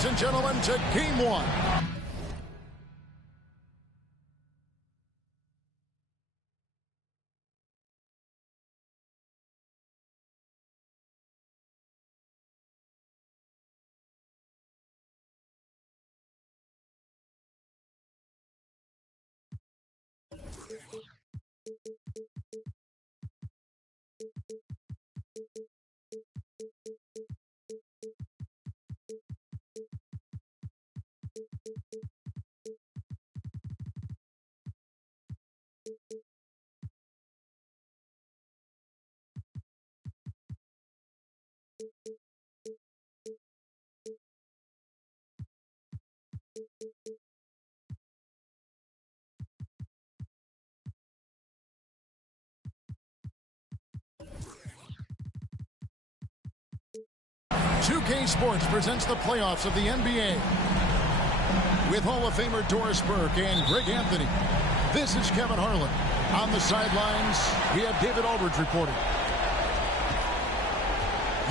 ladies and gentlemen, to Game 1. K Sports presents the playoffs of the NBA with Hall of Famer Doris Burke and Greg Anthony. This is Kevin Harlan. On the sidelines, we have David Aldridge reporting.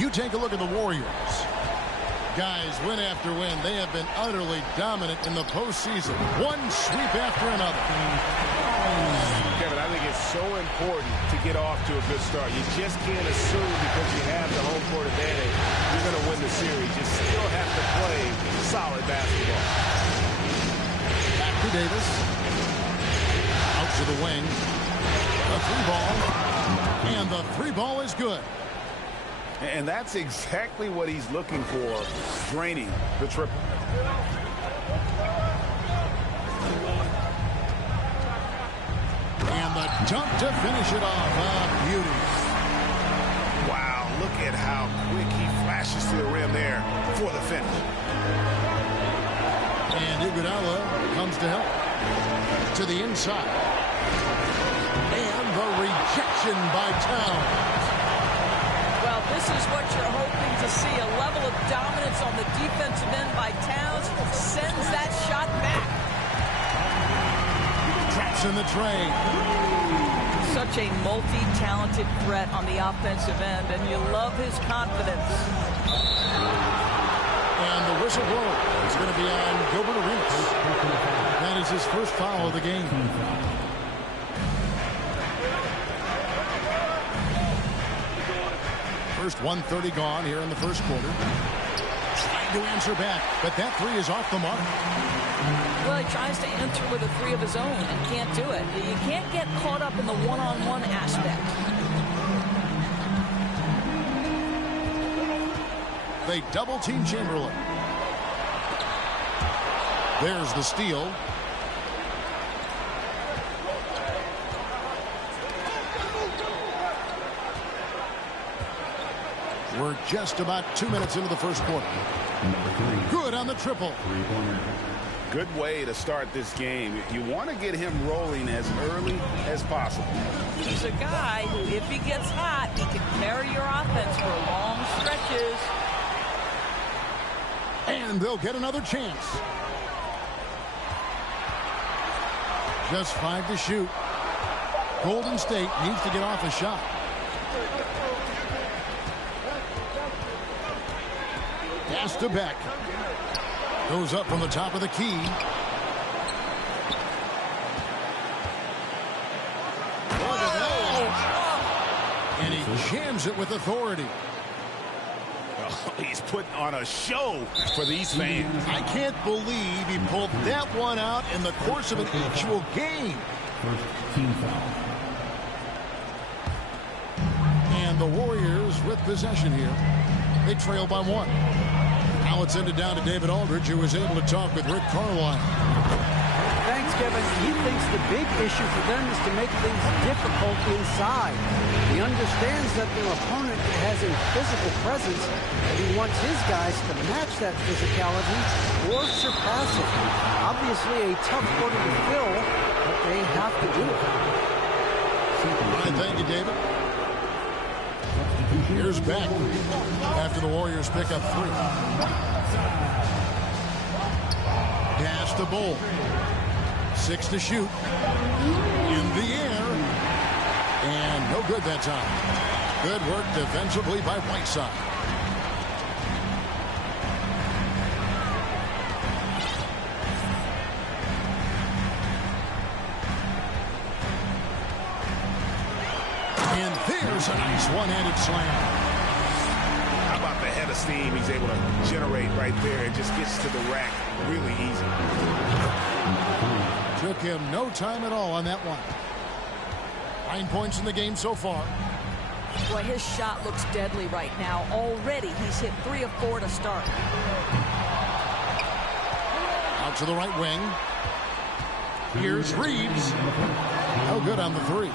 You take a look at the Warriors. Guys, win after win, they have been utterly dominant in the postseason. One sweep after another. Kevin, I think it's so important to get off to a good start. You just can't assume because you have the home court advantage you're going to win the series. You still have to play solid basketball. Back to Davis. Out to the wing. The three ball. And the three ball is good. And that's exactly what he's looking for, draining the triple. And the dunk to finish it off. A beauty. Wow, look at how quick he flashes to the rim there for the finish. And Iguodala comes to help. To the inside. And the rejection by Towns. Well, this is what you're hoping to see. A level of dominance on the defensive end by Towns. Sends that shot back. Traps in the tray. Such a multi-talented threat on the offensive end, and you love his confidence. And the whistle blow is going to be on Gilbert Arenas. That is his first foul of the game. First 1:30 gone here in the first quarter. Trying to answer back, but that three is off the mark. Well, he tries to enter with a three of his own and can't do it. You can't get caught up in the one-on-one aspect. They double-team Chamberlain. There's the steal. We're just about 2 minutes into the first quarter. Good on the triple. Good way to start this game. You want to get him rolling as early as possible. He's a guy who, if he gets hot, he can carry your offense for long stretches. And they'll get another chance. Just 5 to shoot. Golden State needs to get off a shot. Pass to Beck. Goes up from the top of the key. Look at that. And he jams it with authority. Oh, he's putting on a show for these fans. I can't believe he pulled that one out in the course of an actual game. First team foul. And the Warriors with possession here. They trail by 1. Now it's ended down to David Aldridge, who was able to talk with Rick Carlisle. Thanks, Kevin. He thinks the big issue for them is to make things difficult inside. He understands that their opponent has a physical presence, and he wants his guys to match that physicality or surpass it. Obviously a tough order to fill, but they have to do it. All right, thank you, David. Here's Beck after the Warriors pick up 3. Pass to Bull. 6 to shoot. In the air. And no good that time. Good work defensively by Whiteside. Here's a nice one-handed slam. How about the head of steam he's able to generate right there and just gets to the rack really easy. Took him no time at all on that one. 9 points in the game so far. Boy, his shot looks deadly right now. Already he's hit 3 of 4 to start. Out to the right wing. Here's Reeves. No good on the three.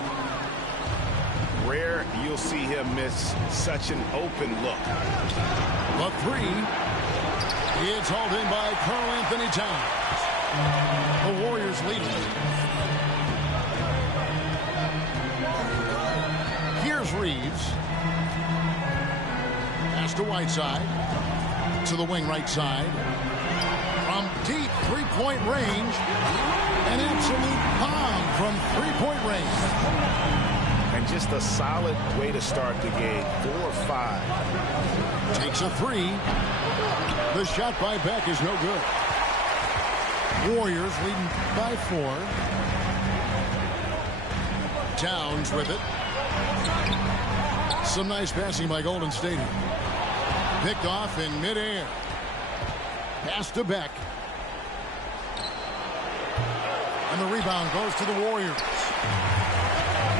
Rare you'll see him miss such an open look. The three. It's hauled in by Karl Anthony Towns. The Warriors leading. Here's Reeves. Pass to Whiteside. To the wing right side. From deep three-point range. An absolute bomb from three-point range. And just a solid way to start the game. 4-5. Takes a three. The shot by Beck is no good. Warriors leading by 4. Towns with it. Some nice passing by Golden State. Picked off in midair. Pass to Beck. And the rebound goes to the Warriors.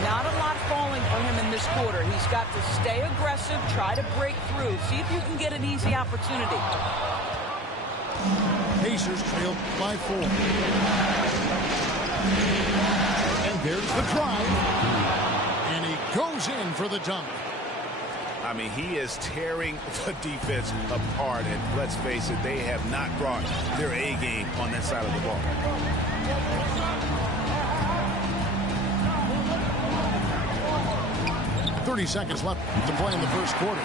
Not a lot falling for him in this quarter. He's got to stay aggressive, try to break through, see if you can get an easy opportunity. Pacers trail by 4. And there's the drive. And he goes in for the dunk. I mean, he is tearing the defense apart. And let's face it, they have not brought their A game on that side of the ball. .30 seconds left to play in the first quarter.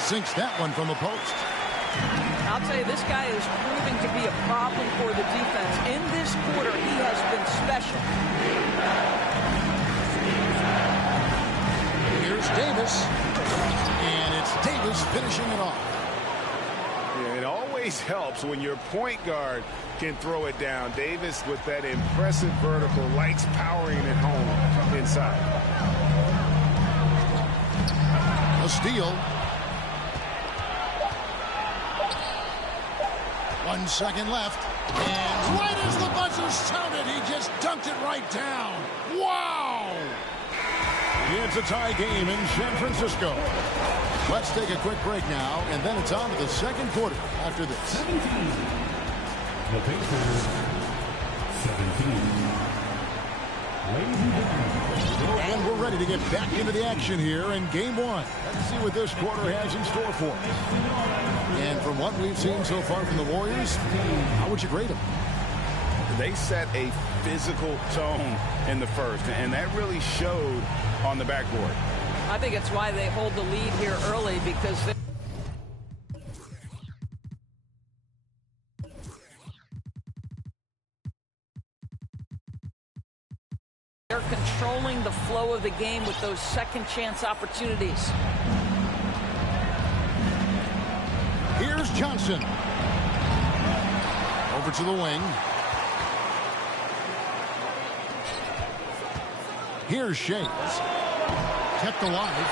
Sinks that one from the post. I'll tell you, this guy is proving to be a problem for the defense. In this quarter, he has been special. Here's Davis. And it's Davis finishing it off. Yeah, it always helps when your point guard can throw it down. Davis, with that impressive vertical, likes powering it home inside. A steal. 1 second left. And right as the buzzer sounded, he just dunked it right down. Wow! It's a tie game in San Francisco. Let's take a quick break now, and then it's on to the second quarter after this. 17. The Pacers, 17. Ladies and gentlemen. And we're ready to get back into the action here in game 1. Let's see what this quarter has in store for us. And from what we've seen so far from the Warriors, how would you grade them? They set a physical tone in the first, and that really showed on the backboard. I think it's why they hold the lead here early, because they're controlling the flow of the game with those second chance opportunities. Here's Johnson. Over to the wing. Here's Shades. Kept alive.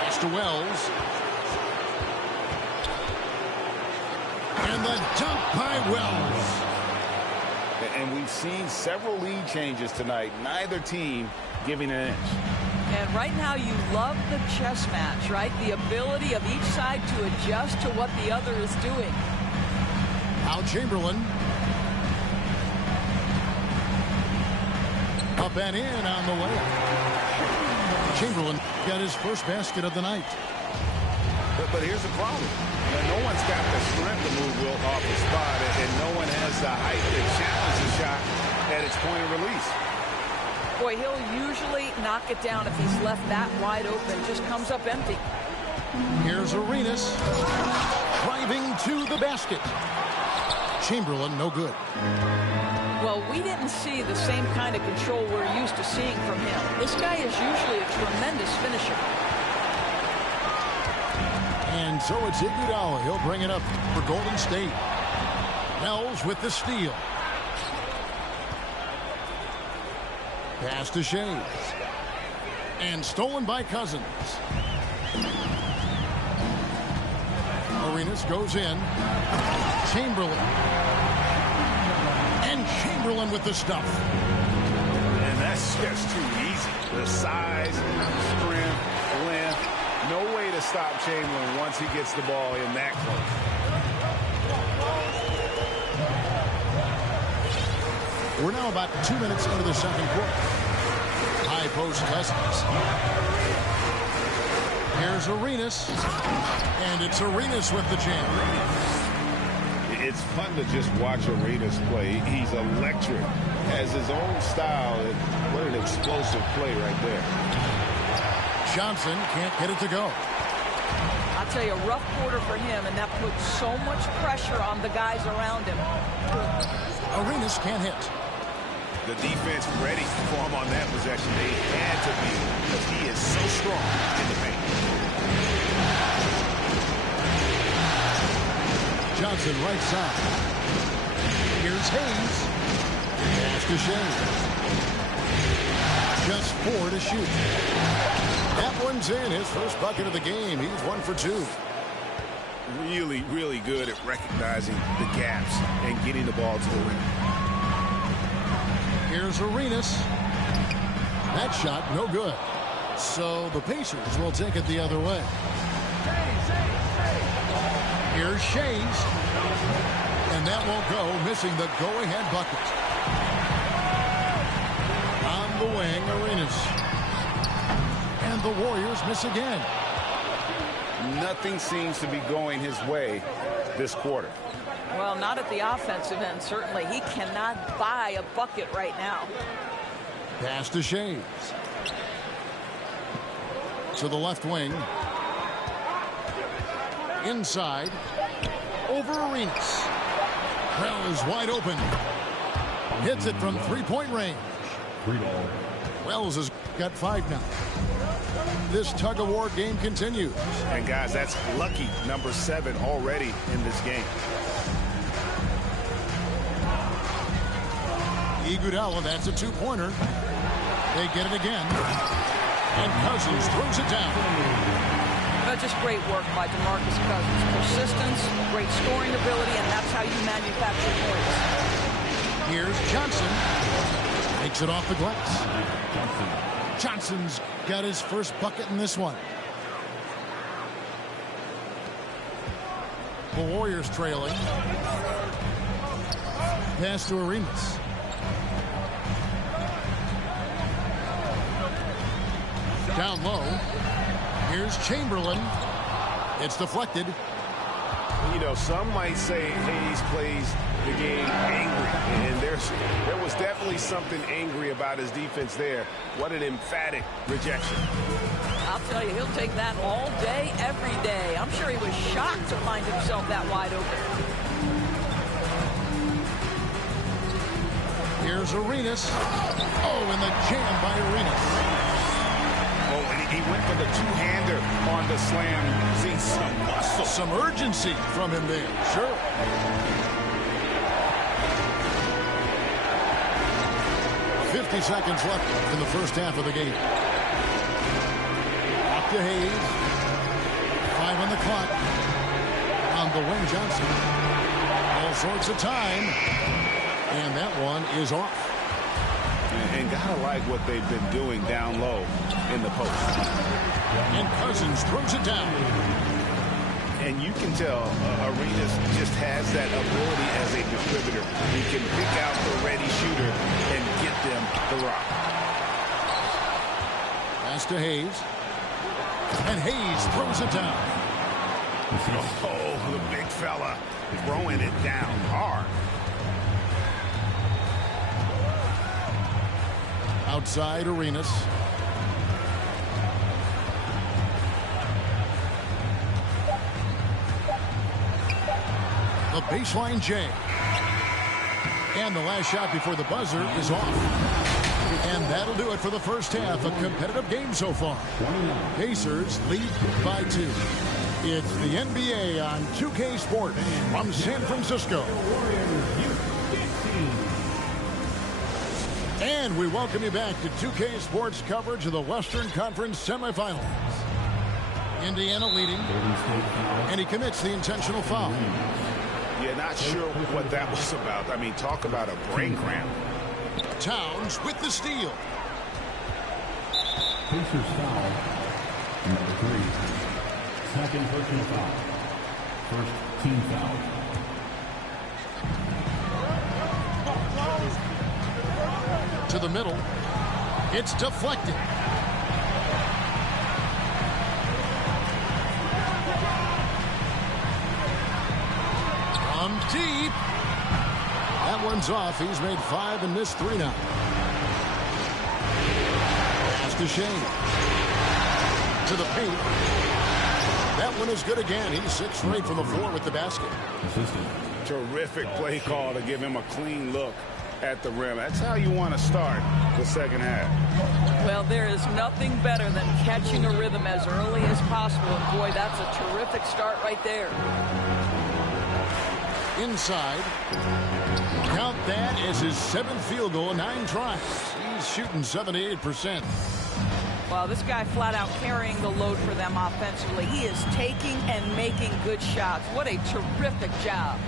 Pass to Wells. And the dunk by Wells. And we've seen several lead changes tonight. Neither team giving an inch. And right now you love the chess match, right? The ability of each side to adjust to what the other is doing. Al Chamberlain. Up and in on the way. Chamberlain got his first basket of the night. But here's the problem. No one's got the strength to move Wilt off the spot, and no one has the height to challenge the shot at its point of release. Boy, he'll usually knock it down if he's left that wide open. Just comes up empty. Here's Arenas. Driving to the basket. Chamberlain, no good. Well, we didn't see the same kind of control we're used to seeing from him. This guy is usually a tremendous finisher. And so it's Iguodala. He'll bring it up for Golden State. Wells with the steal. Pass to Shades. And stolen by Cousins. Arenas goes in. Chamberlain. And Chamberlain with the stuff. And that's just too easy. The size, strength, length. No way to stop Chamberlain once he gets the ball in that close. We're now about 2 minutes into the second quarter. High post Cousins. Here's Arenas. And it's Arenas with the jam. It's fun to just watch Arenas play. He's electric. Has his own style. What an explosive play right there. Johnson can't get it to go. I'll tell you, a rough quarter for him, and that puts so much pressure on the guys around him. Arenas can't hit. The defense ready for him on that possession. They had to be because he is so strong in the paint. Johnson right side. Here's Hayes. Pass to Shea. Just 4 to shoot. That one's in. His first bucket of the game. He's 1 for 2. Really, really good at recognizing the gaps and getting the ball to the rim. Here's Arenas. That shot, no good. So the Pacers will take it the other way. Here's Shays. And that won't go, missing the go-ahead bucket. On the wing, Arenas. And the Warriors miss again. Nothing seems to be going his way this quarter. Well, not at the offensive end, certainly. He cannot buy a bucket right now. Pass to Shays. To the left wing. Inside. Over Arenas. Wells wide open. Hits it from three-point range. Wells has got 5 now. This tug-of-war game continues. And, guys, that's lucky number 7 already in this game. Iguodala, that's a 2-pointer. They get it again. And Cousins throws it down. That's just great work by DeMarcus Cousins. Persistence, great scoring ability, and that's how you manufacture points. Here's Johnson. Takes it off the glass. Johnson's got his first bucket in this one. The Warriors trailing. Pass to Arenas. Down low. Here's Chamberlain. It's deflected. You know, some might say Hayes plays the game angry, and there was definitely something angry about his defense there. What an emphatic rejection. I'll tell you, he'll take that all day, every day. I'm sure he was shocked to find himself that wide open. Here's Arenas. Oh, and the jam by Arenas. Oh, and he went for the two-hander on the slam. See some muscle. Some urgency from him there. Sure. .50 seconds left in the first half of the game. Up to Hayes. 5 on the clock. On the wing, Johnson. All sorts of time. And that one is off. And gotta like what they've been doing down low in the post. And Cousins throws it down. And you can tell Arenas just has that ability as a distributor. He can pick out the ready shooter and get them the rock. Pass to Hayes. And Hayes throws it down. Oh, the big fella throwing it down hard. Outside Arenas. The baseline J. And the last shot before the buzzer is off. And that'll do it for the first half. A competitive game so far. Pacers lead by 2. It's the NBA on 2K Sports from San Francisco. And we welcome you back to 2K Sports coverage of the Western Conference semifinals. Indiana leading, and he commits the intentional foul. Yeah, not sure what that was about. I mean, talk about a brain cramp. Towns with the steal. Pacers foul. Number 3. Second personal foul. First team foul. To the middle. It's deflected. From deep. That one's off. He's made 5 and missed 3 now. Pass to Shane. To the paint. That one is good again. He's 6 straight from the floor with the basket. Terrific play call to give him a clean look at the rim. That's how you want to start the second half. Well, there is nothing better than catching a rhythm as early as possible. And boy, that's a terrific start right there. Inside. Count that as his 7th field goal, 9 tries. He's shooting 78%. Well, this guy flat out carrying the load for them offensively. He is taking and making good shots. What a terrific job.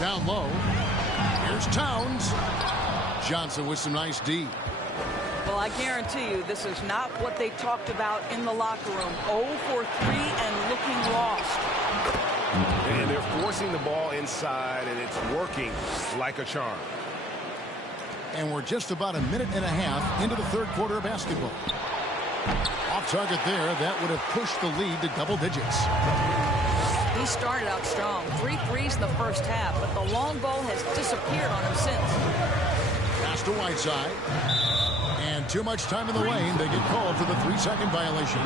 Down low. Here's Towns. Johnson with some nice D. Well, I guarantee you this is not what they talked about in the locker room. 0 for 3 and looking lost. And they're forcing the ball inside, and it's working like a charm. And we're just about a minute and a half into the third quarter of basketball. Off target there. That would have pushed the lead to double digits. He started out strong. 3 threes in the first half, but the long ball has disappeared on him since. Pass to Whiteside. And too much time in the lane. They get called for the 3-second violation.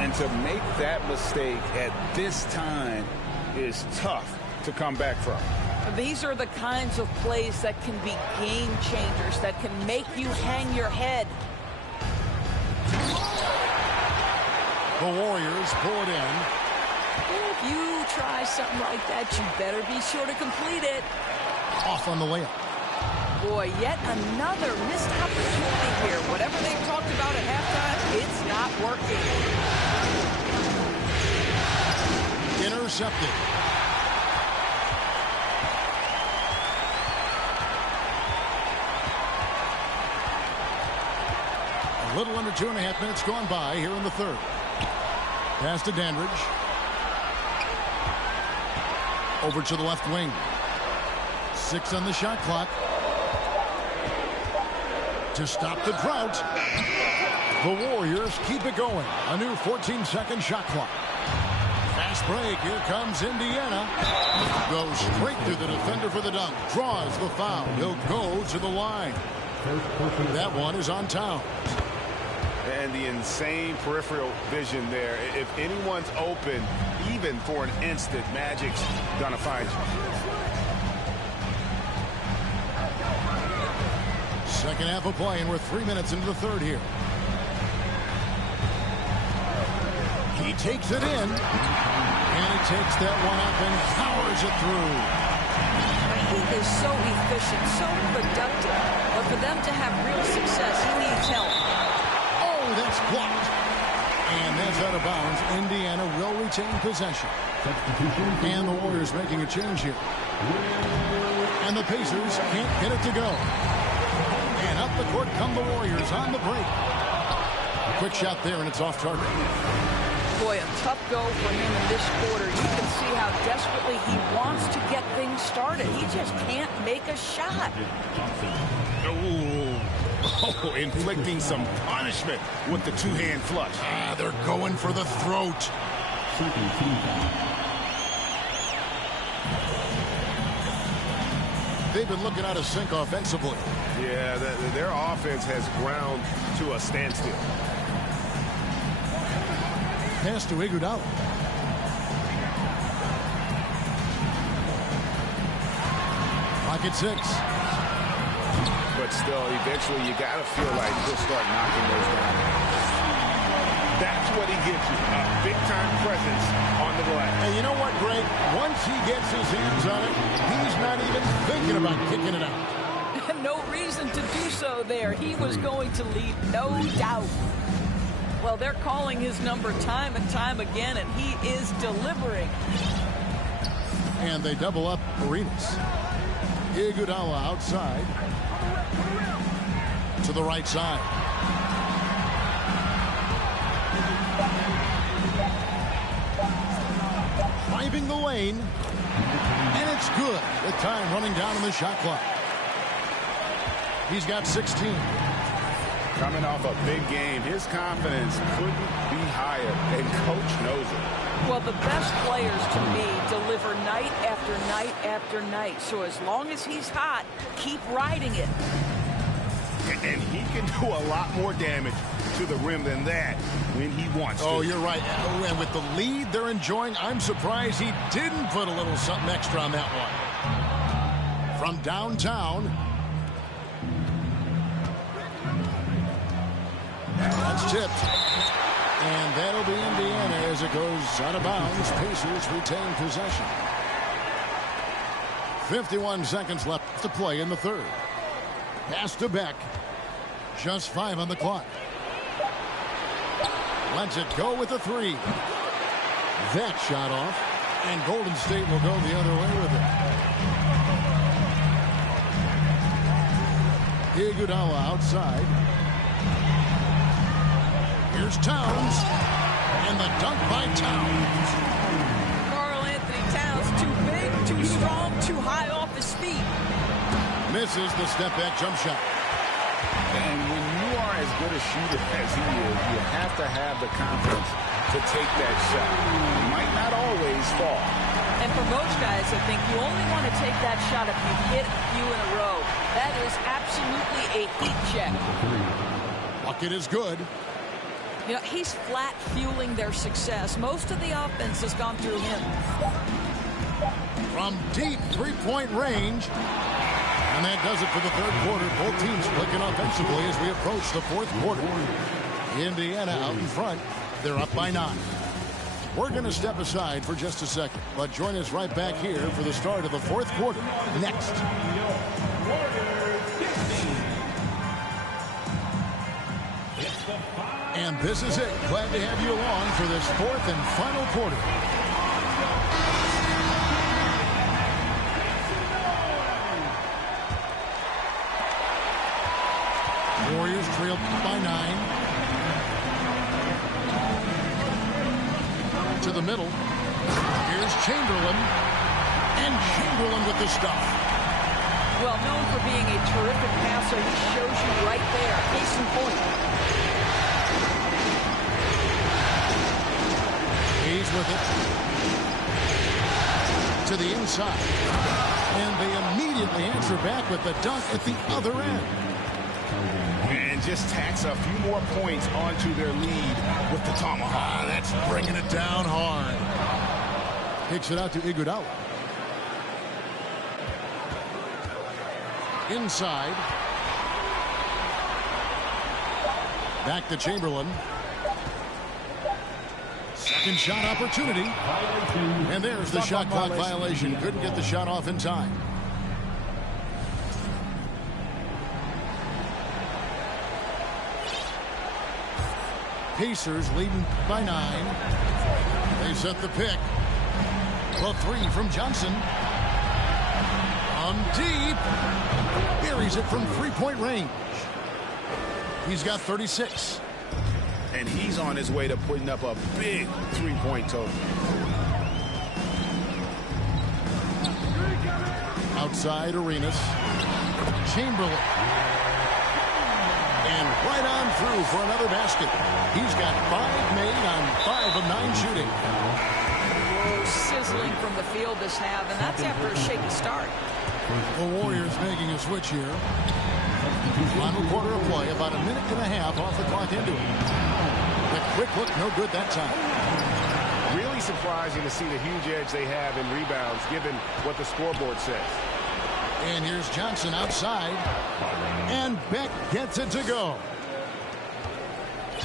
And to make that mistake at this time is tough to come back from. These are the kinds of plays that can be game changers, that can make you hang your head. The Warriors pull it in. If you try something like that, you better be sure to complete it. Off on the layup. Boy, yet another missed opportunity here. Whatever they talked about at halftime, it's not working. Intercepted. A little under 2.5 minutes gone by here in the third. Pass to Dandridge. Over to the left wing. 6 on the shot clock. To stop the drought. The Warriors keep it going. A new 14-second shot clock. Fast break. Here comes Indiana. Goes straight through the defender for the dunk. Draws the foul. He'll go to the line. That one is on Towns. And the insane peripheral vision there. If anyone's open, even for an instant, Magic's gonna find you. Second half of play, and we're 3 minutes into the third here. He takes it in, and he takes that one up and powers it through. He is so efficient, so productive. But for them to have real success, he needs help. Oh, that's blocked. And that's out of bounds. Indiana will retain possession. And the Warriors making a change here. And the Pacers can't get it to go. And up the court come the Warriors on the break. A quick shot there, and it's off target. Boy, a tough go for him in this quarter. You can see how desperately he wants to get things started. He just can't make a shot. Oh, inflicting some punishment with the two-hand flush. Ah, they're going for the throat. They've been looking out of sync offensively. Yeah, their offense has ground to a standstill. Pass to Iguodala. Pocket 6. But still, eventually, you got to feel like he'll start knocking those down. That's what he gives you, a big-time presence on the glass. And you know what, Greg? One once he gets his hands on it, he's not even thinking about kicking it out. No reason to do so there. He was going to lead, no doubt. Well, they're calling his number time and time again, and he is delivering. And they double up Arenas. Iguodala outside. To the right side. Driving the lane. And it's good. With time running down on the shot clock. He's got 16. Coming off a big game, his confidence couldn't be higher, and coach knows it. Well, the best players, to me, deliver night after night after night. So as long as he's hot, keep riding it. And he can do a lot more damage to the rim than that when he wants to. Oh, you're right. And with the lead they're enjoying, I'm surprised he didn't put a little something extra on that one. From downtown. That's tipped. And that'll be Indiana as it goes out of bounds. Pacers retain possession. 51 seconds left to play in the third. Pass to Beck. Just 5 on the clock. Lets it go with a 3. That shot off. And Golden State will go the other way with it. Iguodala outside. Here's Towns. And the dunk by Towns. Karl Anthony Towns, too big, too strong, too high off his feet. Misses the step-back jump shot. And when you are as good a shooter as he is, you have to have the confidence to take that shot. It might not always fall. And for most guys, I think you only want to take that shot if you hit a few in a row. That is absolutely a heat check. Bucket is good. You know, he's flat fueling their success. Most of the offense has gone through him. From deep three-point range. And that does it for the third quarter. Both teams clicking offensively as we approach the fourth quarter. Indiana out in front. They're up by 9. We're going to step aside for just a second, but join us right back here for the start of the fourth quarter next. And this is it. Glad to have you along for this fourth and final quarter. Warriors trail by 9. To the middle. Here's Chamberlain. And Chamberlain with the stuff. Well, known for being a terrific passer, he shows you right there. Case in point. He's with it. To the inside. And they immediately answer back with the dunk at the other end. And just tacks a few more points onto their lead with the tomahawk. That's bringing it down hard. Kicks it out to Iguodala. Inside. Back to Chamberlain. Second shot opportunity. And there's the shot clock violation. Couldn't get the shot off in time. Pacers leading by 9. They set the pick. The 3 from Johnson. From deep. Buries it from three-point range. He's got 36. And he's on his way to putting up a big three-point total. Outside Arenas. Chamberlain. And right on through for another basket. He's got 5 made on 5 of 9 shooting. Oh, sizzling from the field this half, and that's after a shaky start. The Warriors making a switch here. Final quarter of play, about a minute and a half off the clock into it. The quick look, no good that time. Really surprising to see the huge edge they have in rebounds, given what the scoreboard says. And here's Johnson outside. And Beck gets it to go.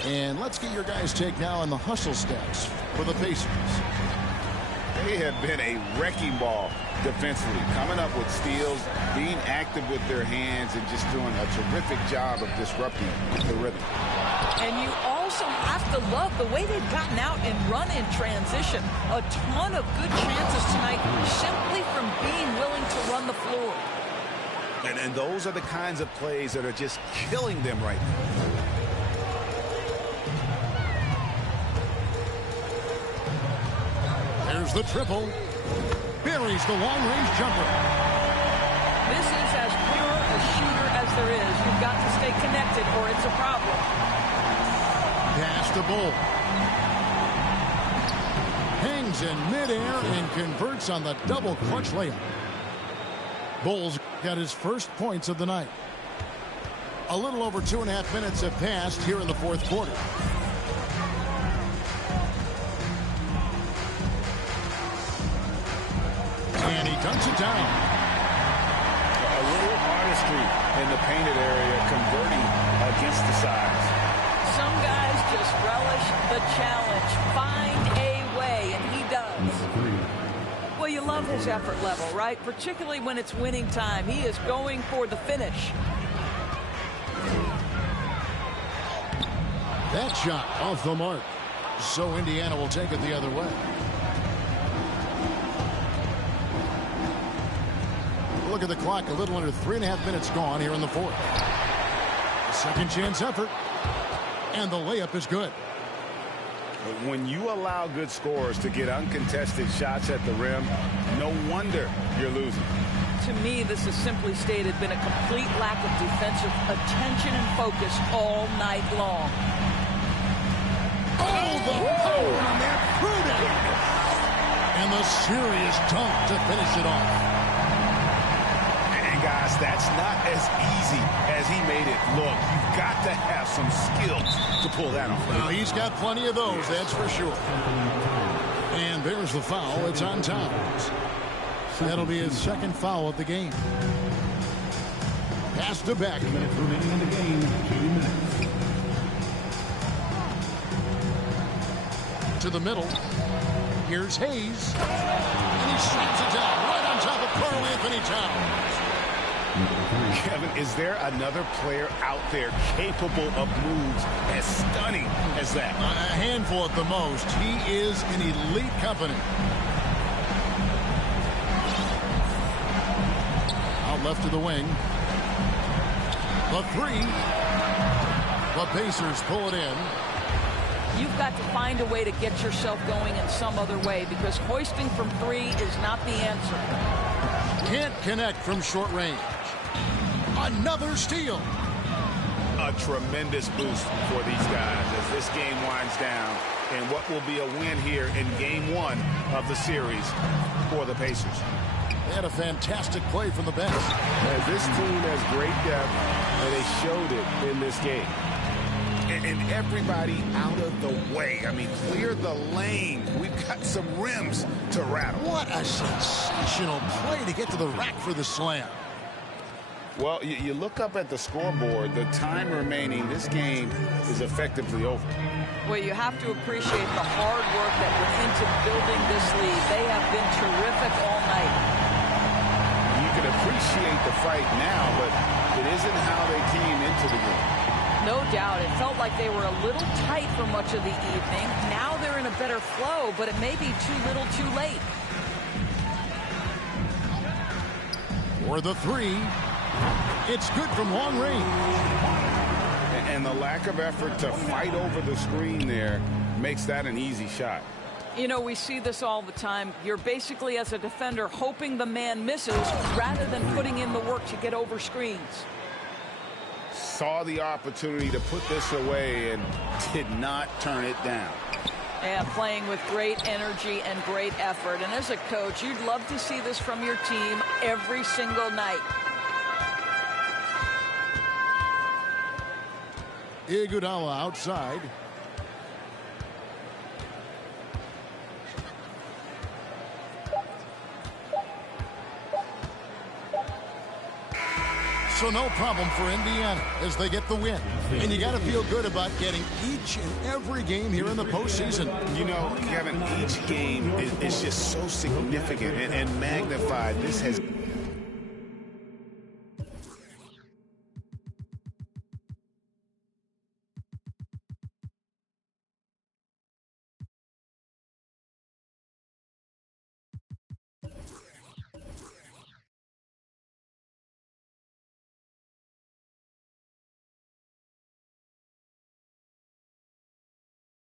And let's get your guys' take now on the hustle stats for the Pacers. They have been a wrecking ball defensively, coming up with steals, being active with their hands, and just doing a terrific job of disrupting the rhythm. And you also have to love the way they've gotten out and run in transition. A ton of good chances tonight simply from being willing to run the floor. And those are the kinds of plays that are just killing them right now. There's the triple. Buries the long-range jumper. This is as pure a shooter as there is. You've got to stay connected or it's a problem. Pass to Bull. Hangs in midair and converts on the double clutch layup. Bull's got his first points of the night. A little over 2.5 minutes have passed here in the fourth quarter. And he dunks it down. A little artistry in the painted area, converting against the size. Some guys just relish the challenge. Find a way, and he does. Well, you love his effort level, right? Particularly when it's winning time. He is going for the finish. That shot off the mark. So Indiana will take it the other way. Look at the clock. A little under 3.5 minutes gone here in the fourth. A second chance effort. And the layup is good. When you allow good scorers to get uncontested shots at the rim, no wonder you're losing. To me, this has simply stated been a complete lack of defensive attention and focus all night long. Oh, the power on that prudent. And the serious dunk to finish it off. And guys, that's not as easy as he made it look. You've got to have some skills to pull that off. Well, he's got plenty of those, that's for sure. And there's the foul. It's on Towns. That'll be his second foul of the game. Pass to Beck. 2 minutes remaining in the game. 2 minutes. To the middle. Here's Hayes. And he slaps it down right on top of Karl Anthony Towns. Kevin, is there another player out there capable of moves as stunning as that? A handful at the most. He is in elite company. Out left to the wing. The three. The Pacers pull it in. You've got to find a way to get yourself going in some other way because hoisting from three is not the answer. Can't connect from short range. Another steal. A tremendous boost for these guys as this game winds down and what will be a win here in game one of the series for the Pacers. They had a fantastic play from the bench. As this team has great depth, and they showed it in this game. And everybody out of the way. I mean, clear the lane. We've got some rims to rattle. What a sensational play to get to the rack for the slam. Well, you look up at the scoreboard, the time remaining, this game is effectively over. Well, you have to appreciate the hard work that went into building this lead. They have been terrific all night. You can appreciate the fight now, but it isn't how they came into the game. No doubt. It felt like they were a little tight for much of the evening. Now they're in a better flow, but it may be too little too late. For the three. It's good from long range. And the lack of effort to fight over the screen there makes that an easy shot. You know, we see this all the time. You're basically, as a defender, hoping the man misses rather than putting in the work to get over screens. Saw the opportunity to put this away and did not turn it down. Yeah, playing with great energy and great effort. And as a coach, you'd love to see this from your team every single night. Iguodala outside. So no problem for Indiana as they get the win. And you got to feel good about getting each and every game here in the postseason. You know, Kevin, each game is just so significant and magnified. This has